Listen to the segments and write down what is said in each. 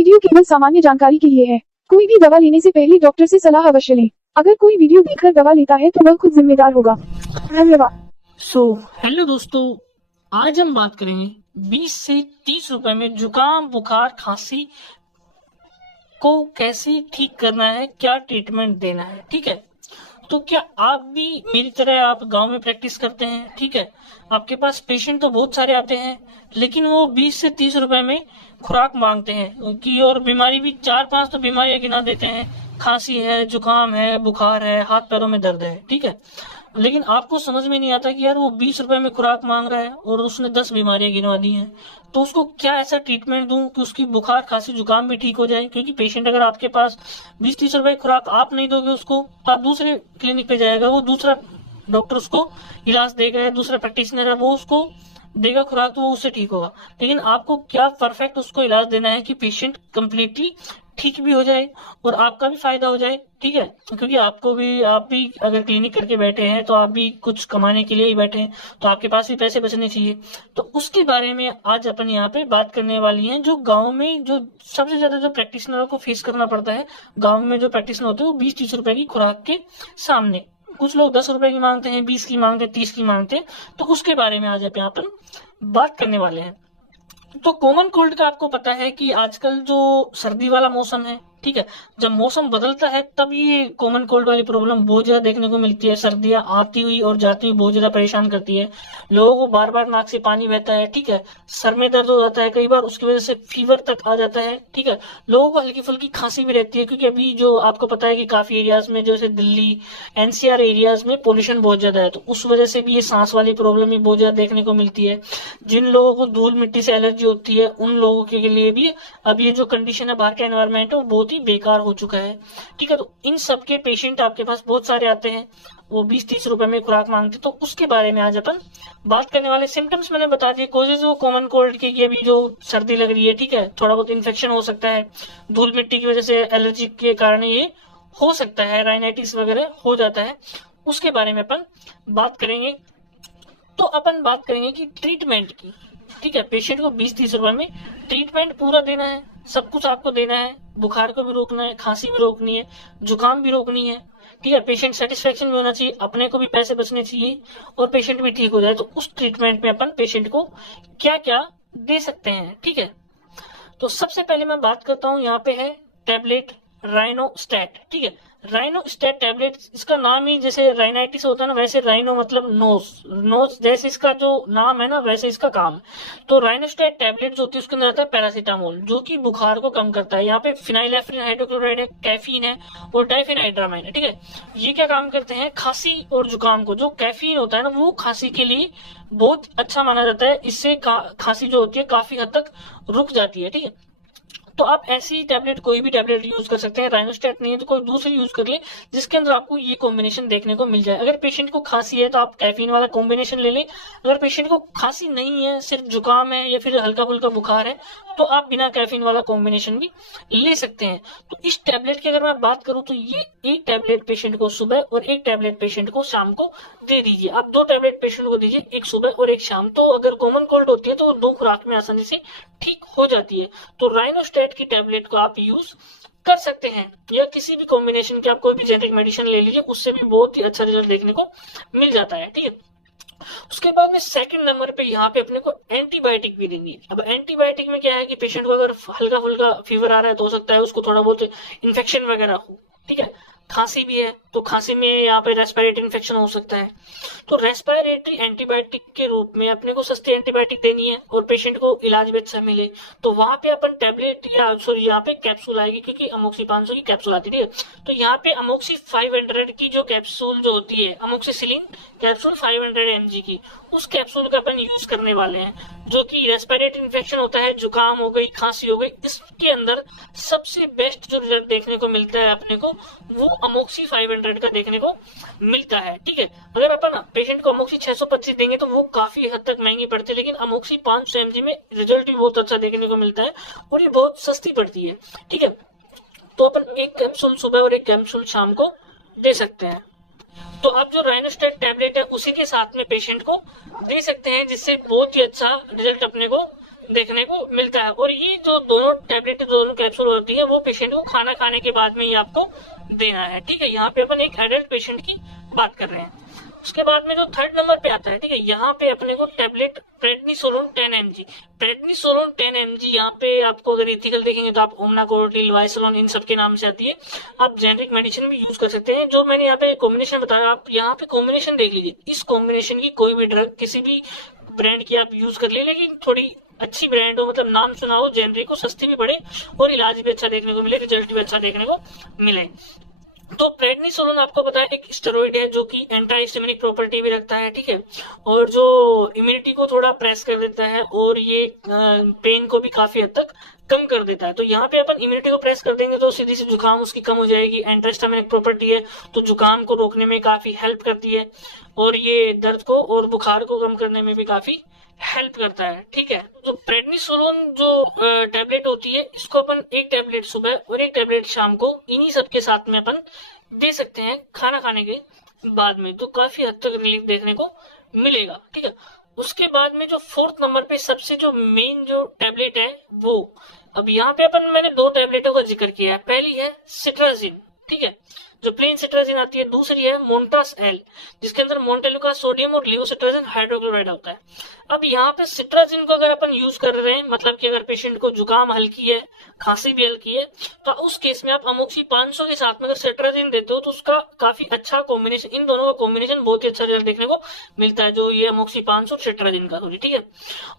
Video केवल सामान्य जानकारी के लिए है। कोई भी दवा लेने से पहले डॉक्टर से सलाह अवश्य लें। अगर कोई वीडियो देखकर दवा लेता है तो वह खुद जिम्मेदार होगा। धन्यवाद। हेलो दोस्तों, आज हम बात करेंगे 20 से 30 रुपए में जुकाम, बुखार, खांसी को कैसे ठीक करना है, क्या ट्रीटमेंट देना है। ठीक है, तो क्या आप भी मेरी तरह आप गांव में प्रैक्टिस करते हैं? ठीक है, आपके पास पेशेंट तो बहुत सारे आते हैं, लेकिन वो 20 से 30 रुपए में खुराक मांगते हैं कि, और बीमारी भी 4-5 तो बीमारियां गिना देते हैं। खांसी है, जुकाम है, बुखार है, हाथ पैरों में दर्द है। ठीक है, लेकिन आपको समझ में नहीं आता कि यार वो 20 रुपए में खुराक मांग रहा है और उसने 10 बीमारियां गिनवा दी हैं, तो उसको क्या ऐसा ट्रीटमेंट दूं कि उसकी बुखार, खांसी, जुकाम भी ठीक हो जाए। क्योंकि पेशेंट अगर आपके पास 20-30 रुपए की खुराक आप नहीं दोगे उसको, तो आप दूसरे क्लिनिक पे जाएगा, वो दूसरा डॉक्टर उसको इलाज देगा, दूसरा प्रैक्टिशनर है वो उसको देगा खुराक, तो वो उससे ठीक होगा। लेकिन आपको क्या परफेक्ट उसको इलाज देना है कि पेशेंट कंप्लीटली ठीक भी हो जाए और आपका भी फायदा हो जाए। ठीक है, क्योंकि आप भी अगर क्लिनिक करके बैठे हैं तो आप भी कुछ कमाने के लिए ही बैठे हैं, तो आपके पास भी पैसे बचने चाहिए। तो उसके बारे में आज अपन यहाँ पे बात करने वाली हैं। जो गांव में जो सबसे ज्यादा जो प्रैक्टिशनरों को फेस करना पड़ता है, गांव में जो प्रैक्टिशनर होते हैं वो 20-30 रुपए की खुराक के सामने, कुछ लोग 10 रुपए की मांगते हैं, 20 की मांगते हैं, 30 की मांगते हैं। तो उसके बारे में आज यहाँ अपन बात करने वाले हैं। तो कॉमन कोल्ड का आपको पता है कि आजकल जो सर्दी वाला मौसम है, ठीक है, जब मौसम बदलता है तब ये कॉमन कोल्ड वाली प्रॉब्लम बहुत ज्यादा देखने को मिलती है। सर्दियां आती हुई और जाती हुई बहुत ज्यादा परेशान करती है लोगों को, बार बार नाक से पानी बहता है। ठीक है, सर में दर्द हो जाता है, कई बार उसकी वजह से फीवर तक आ जाता है। ठीक है, लोगों को हल्की फुल्की खांसी भी रहती है, क्योंकि अभी जो आपको पता है कि काफी एरियाज में, जैसे दिल्ली एनसीआर एरियाज में पोल्यूशन बहुत ज्यादा है, तो उस वजह से भी ये सांस वाली प्रॉब्लम भी बहुत ज्यादा देखने को मिलती है। जिन लोगों को धूल मिट्टी से एलर्जी होती है उन लोगों के लिए भी अब ये जो कंडीशन है, बाहर का एनवायरमेंट है, वो बहुत ही बेकार हो चुका है। ठीक है, तो इन सब के पेशेंट आपके पास बहुत सारे आते हैं, वो 20-30 रुपए में खुराक मांगते, तो उसके बारे में आज अपन बात करने वाले। सिम्टम्स मैंने बता दिए, कोजेज वो कॉमन कोल्ड के, कि अभी जो सर्दी लग रही है, ठीक है, थोड़ा बहुत इन्फेक्शन हो सकता है, धूल मिट्टी की वजह से एलर्जी के कारण ये हो सकता है, राइनाइटिस वगैरह हो जाता है, उसके बारे में अपन बात करेंगे। तो अपन बात करेंगे कि ट्रीटमेंट की। ठीक है, पेशेंट को 20-30 रुपए में ट्रीटमेंट पूरा देना है, सब कुछ आपको देना है। बुखार को भी रोकना है, खांसी भी रोकनी है, जुकाम भी रोकनी है। ठीक है, पेशेंट सेटिस्फेक्शन भी होना चाहिए, अपने को भी पैसे बचने चाहिए और पेशेंट भी ठीक हो जाए। तो उस ट्रीटमेंट में अपन पेशेंट को क्या क्या दे सकते हैं। ठीक है, तो सबसे पहले मैं बात करता हूँ, यहाँ पे है टैबलेट राइनोस्टेट। ठीक है, राइनोस्टेट टैबलेट, इसका नाम ही जैसे राइनाइटिस होता है ना, वैसे राइनो मतलब नोज, नोज जैसे इसका जो नाम है ना, वैसे इसका काम। तो राइनोस्टेट टैबलेट जो होती है उसके अंदर आता है पैरासीटामोल, जो कि बुखार को कम करता है। यहाँ पे फिनाइलेफ्रिन हाइड्रोक्लोराइड है, कैफीन है और डाइफेनाइड्रामाइन है। ठीक है, ये क्या काम करते हैं, खांसी और जुकाम को, जो कैफीन होता है ना, वो खांसी के लिए बहुत अच्छा माना जाता है, इससे खांसी जो होती है काफी हद तक रुक जाती है। ठीक है, तो आप ऐसी टैबलेट, कोई भी टैबलेट यूज कर सकते हैं। राइनोस्टेट नहीं है तो कोई दूसरी यूज कर ले जिसके अंदर आपको ये कॉम्बिनेशन देखने को मिल जाए। अगर पेशेंट को खांसी है तो आप कैफीन वाला कॉम्बिनेशन ले लें। अगर पेशेंट को खांसी नहीं है, सिर्फ जुकाम है या फिर हल्का फुल्का बुखार है, तो आप बिना कैफीन वाला कॉम्बिनेशन भी ले सकते हैं। तो इस टैबलेट की अगर मैं बात करूं तो ये एक टैबलेट पेशेंट को सुबह और एक टैबलेट पेशेंट को शाम को दे दीजिए। आप 2 टैबलेट पेशेंट को दीजिए, एक सुबह और एक शाम। तो अगर कॉमन कोल्ड होती है तो 2 खुराक में आसानी से ठीक हो जाती है। तो राइनोस्टेट की टैबलेट को आप यूज कर सकते हैं, या किसी भी कॉम्बिनेशन के आप कोई भी जेनेरिक मेडिसिन ले लीजिए, उससे भी बहुत ही अच्छा रिजल्ट देखने को मिल जाता है। ठीक है, उसके बाद में सेकंड नंबर पे यहाँ पे अपने को एंटीबायोटिक भी देनी है। अब एंटीबायोटिक में क्या है कि पेशेंट को अगर हल्का फुल्का फीवर आ रहा है तो हो सकता है उसको थोड़ा बहुत इन्फेक्शन वगैरह हो। ठीक है, खांसी भी है तो खांसी में यहाँ पे रेस्पिरेटरी इन्फेक्शन हो सकता है, तो रेस्पिरेटरी एंटीबायोटिक के रूप में अपने को सस्ती एंटीबायोटिक देनी है और पेशेंट को इलाज भी अच्छा मिले। तो वहां पे अपन टैबलेट या सॉरी यहाँ पे कैप्सूल आएगी, क्योंकि अमोक्सी 500 की कैप्सूल आती है। तो यहाँ पे अमोक्सी 500 की जो कैप्सूल जो होती है, अमोक्सिसिलिन कैप्सूल 500 mg की, उस कैप्सूल का अपन यूज करने वाले हैं, जो कि रेस्पिरेटरी इन्फेक्शन होता है, जुकाम हो गई, खांसी हो गई, इसके अंदर सबसे बेस्ट जो रिजल्ट देखने को मिलता है अपने को, वो अमोक्सी 500 का देखने को मिलता है। ठीक है, अगर अपन पेशेंट को अमोक्सी 625 देंगे तो वो काफी हद तक महंगी पड़ती है, लेकिन अमोक्सी 500 mg में रिजल्ट भी बहुत अच्छा देखने को मिलता है और ये बहुत सस्ती पड़ती है। ठीक है, तो अपन एक कैप्सूल सुबह और एक कैप्सूल शाम को दे सकते हैं। तो आप जो राइनोस्टेट टैबलेट है उसी के साथ में पेशेंट को दे सकते हैं, जिससे बहुत ही अच्छा रिजल्ट अपने को देखने को मिलता है। और ये जो दोनों टैबलेट, दोनों कैप्सूल होती है, वो पेशेंट को खाना खाने के बाद में ही आपको देना है। ठीक है, यहाँ पे अपन एक एडल्ट पेशेंट की बात कर रहे हैं। उसके बाद में जो थर्ड नंबर पे आता है, ठीक है, यहाँ पे अपने को tablet prednisolone 10 mg, prednisolone 10 mg, यहाँ पे आपको अगर इथिकल देखेंगे तो आप ओमनाकोर्टिल, वाइसोलोन, इन सब के नाम से आती है। आप जेनरिक मेडिसिन भी यूज कर सकते हैं। जो मैंने यहाँ पे कॉम्बिनेशन बताया, आप यहाँ पे कॉम्बिनेशन देख लीजिए। इस कॉम्बिनेशन की कोई भी ड्रग किसी भी ब्रांड की आप यूज कर ले, लेकिन थोड़ी अच्छी ब्रांड हो, मतलब नाम सुना हो, जेनरिक हो, सस्ती भी पड़े और इलाज भी अच्छा देखने को मिले, रिजल्ट भी अच्छा देखने को मिले। तो प्रेडनिसोलोन आपको पता है एक स्टेरॉइड है जो कि एंटाइस्टेमिनिक प्रॉपर्टी भी रखता है। ठीक है, और जो इम्यूनिटी को थोड़ा प्रेस कर देता है और ये पेन को भी काफी हद तक कम कर देता है। तो यहाँ पे अपन इम्यूनिटी को प्रेस कर देंगे तो सीधी सी जुकाम उसकी कम हो जाएगी। एंटाइस्टेमिनिक प्रॉपर्टी है तो जुकाम को रोकने में काफी हेल्प करती है और ये दर्द को और बुखार को कम करने में भी काफी हेल्प करता है। ठीक है, तो प्रेडनिसोलोन जो टैबलेट होती है, इसको अपन एक टैबलेट सुबह और एक टैबलेट शाम को इन्हीं सब के साथ में अपन दे सकते हैं खाना खाने के बाद में, तो काफी हद तक रिलीफ देखने को मिलेगा। ठीक है, उसके बाद में जो फोर्थ नंबर पे सबसे जो मेन जो टैबलेट है वो, अब यहाँ पे अपन मैंने दो टैबलेटों का जिक्र किया है। पहली है सिट्राजिन, ठीक है, जो प्लेन सिट्राजिन आती है। दूसरी है मोन्टास एल, जिसके अंदर मोन्टेलुका सोडियम और लिवोसिट्राजिन हाइड्रोक्लोराइड होता है। अब यहाँ पे सिट्राजिन को अगर अपन यूज कर रहे हैं, मतलब कि अगर पेशेंट को जुकाम हल्की है, खांसी भी हल्की है, तो उस केस में आप अमोक्सी 500 के साथ में अगर सिट्राजिन देते हो तो उसका काफी अच्छा कॉम्बिनेशन, इन दोनों का कॉम्बिनेशन बहुत ही अच्छा रिजल्ट देखने को मिलता है, जो ये अमोक्सी 500 सिट्राजिन का। ठीक है,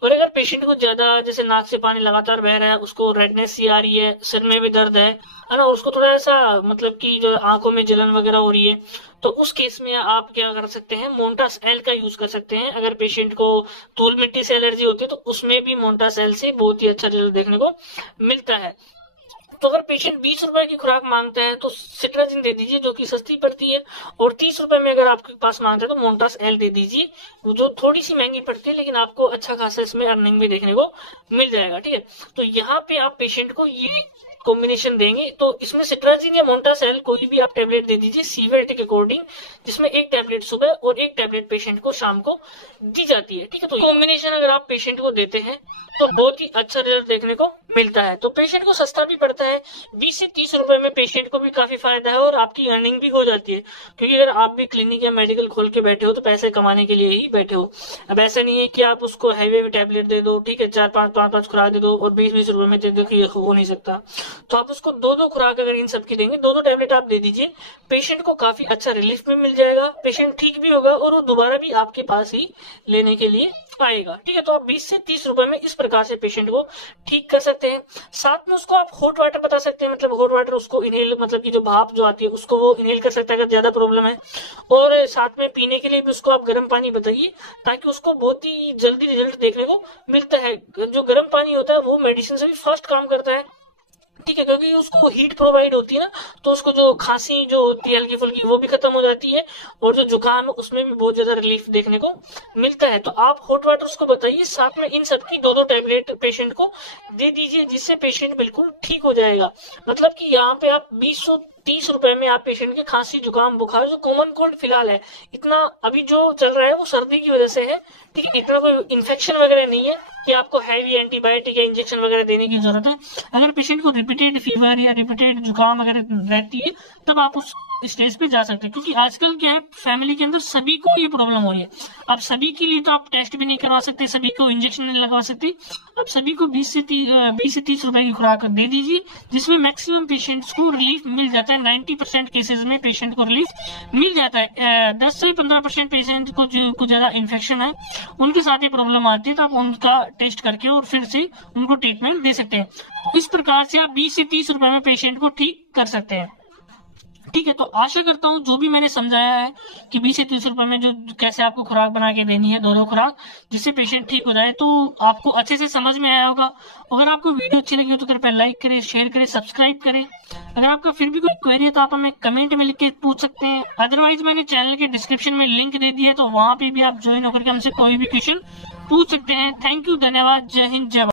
और अगर पेशेंट को ज्यादा जैसे नाक से पानी लगातार बह रहा है, उसको रेडनेस सी आ रही है, सिर में भी दर्द है ना, उसको थोड़ा ऐसा मतलब कि जो आंखों में जलन वगैरह हो रही है, तो उस केस में आप क्या कर सकते हैं, मोन्टास एल का यूज कर सकते हैं। अगर पेशेंट को धूल मिट्टी से एलर्जी होती है तो उसमें भी मोन्टास एल से बहुत ही अच्छा रिजल्ट देखने को मिलता है। तो अगर पेशेंट 20 रुपए की खुराक मांगता है तो सिट्राजिन दे दीजिए जो कि सस्ती पड़ती है, और 30 रुपए में अगर आपके पास मांगता है तो मोन्टास एल दे दीजिए, जो थोड़ी सी महंगी पड़ती है लेकिन आपको अच्छा खासा इसमें अर्निंग भी देखने को मिल जाएगा। ठीक है, तो यहाँ पे आप पेशेंट को ये कॉम्बिनेशन देंगे, तो इसमें सिट्राजिन या मोन्टासेल कोई भी आप टैबलेट दे दीजिए सीवियरिटी के अकॉर्डिंग, जिसमें एक टैबलेट सुबह और एक टैबलेट पेशेंट को शाम को दी जाती है। ठीक है, तो कॉम्बिनेशन अगर आप पेशेंट को देते हैं तो बहुत ही अच्छा रिजल्ट देखने को मिलता है। तो पेशेंट को सस्ता भी पड़ता है, 20 से 30 रुपए में पेशेंट को भी काफी फायदा है और आपकी अर्निंग भी हो जाती है। क्योंकि अगर आप भी क्लिनिक या मेडिकल खोल के बैठे हो तो पैसे कमाने के लिए ही बैठे हो। अब ऐसा नहीं है कि आप उसको हैवी टैबलेट दे दो, ठीक है, 4-5 खुराक दे दो और 20-20 रुपए में दे दो, कि हो नहीं सकता। तो आप उसको 2-2 खुराक अगर इन सब की देंगे, 2-2 टैबलेट आप दे दीजिए, पेशेंट को काफी अच्छा रिलीफ भी मिल जाएगा, पेशेंट ठीक भी होगा और वो दोबारा भी आपके पास ही लेने के लिए आएगा। ठीक है, तो आप 20 से 30 रुपए में इस प्रकार से पेशेंट को ठीक कर सकते हैं। साथ में उसको आप हॉट वाटर बता सकते हैं, मतलब हॉट वाटर उसको इनहेल, मतलब कि जो भाप जो आती है उसको वो इनहेल कर सकता है अगर ज्यादा प्रॉब्लम है। और साथ में पीने के लिए भी उसको आप गर्म पानी बताइए, ताकि उसको बहुत ही जल्दी रिजल्ट देखने को मिलता है। जो गर्म पानी होता है वो मेडिसिन से भी फास्ट काम करता है। ठीक है, क्योंकि उसको हीट प्रोवाइड होती है ना, तो उसको जो खांसी जो होती है हल्की फुल्की वो भी खत्म हो जाती है, और जो जुकाम है उसमें भी बहुत ज्यादा रिलीफ देखने को मिलता है। तो आप हॉट वाटर उसको बताइए, साथ में इन सबकी 2-2 टैबलेट पेशेंट को दे दीजिए, जिससे पेशेंट बिल्कुल ठीक हो जाएगा। मतलब कि यहाँ पे आप 20-30 रुपए में आप पेशेंट के खांसी जुकाम बुखार, जो कॉमन कोल्ड फिलहाल है, इतना अभी जो चल रहा है वो सर्दी की वजह से है, ठीक है, इतना कोई इन्फेक्शन वगैरह नहीं है कि आपको हैवी एंटीबायोटिक या इंजेक्शन वगैरह देने की जरूरत है। अगर पेशेंट को रिपीटेड फीवर या रिपीटेड जुकाम अगर रहती है तब आप उस स्टेज पे जा सकते हैं, क्योंकि आजकल क्या है, फैमिली के अंदर सभी को ये प्रॉब्लम हो रही है। अब सभी के लिए तो आप टेस्ट भी नहीं करवा सकते, सभी को इंजेक्शन नहीं लगवा सकते। अब सभी को 20 से 30 रुपए की खुराक दे दीजिए, जिसमें मैक्सिमम पेशेंट्स को रिलीफ मिल जाता है। 90% केसेस में पेशेंट को रिलीफ मिल जाता है। 10 से 15% पेशेंट को जो कुछ ज्यादा इन्फेक्शन है उनके साथ ये प्रॉब्लम आती है, तो आप उनका टेस्ट करके और फिर से उनको ट्रीटमेंट दे सकते हैं। इस प्रकार से आप 20 से 30 रुपए में पेशेंट को ठीक कर सकते हैं। ठीक है, तो आशा करता हूँ जो भी मैंने समझाया है कि 20 से 30 रुपए में जो कैसे आपको खुराक बना के देनी है, 2-2 खुराक, जिससे पेशेंट ठीक हो जाए, तो आपको अच्छे से समझ में आया होगा। अगर आपको वीडियो अच्छी लगी हो तो कृपया लाइक करें, शेयर करें, सब्सक्राइब करें। अगर आपका फिर भी कोई क्वेरी है तो आप हमें कमेंट में लिख के पूछ सकते हैं। अदरवाइज मैंने चैनल के डिस्क्रिप्शन में लिंक दे दिया है, तो वहां पे भी आप ज्वाइन होकर के हमसे कोई भी क्वेश्चन पूछ सकते हैं। थैंक यू, धन्यवाद, जय हिंद, जय भारत।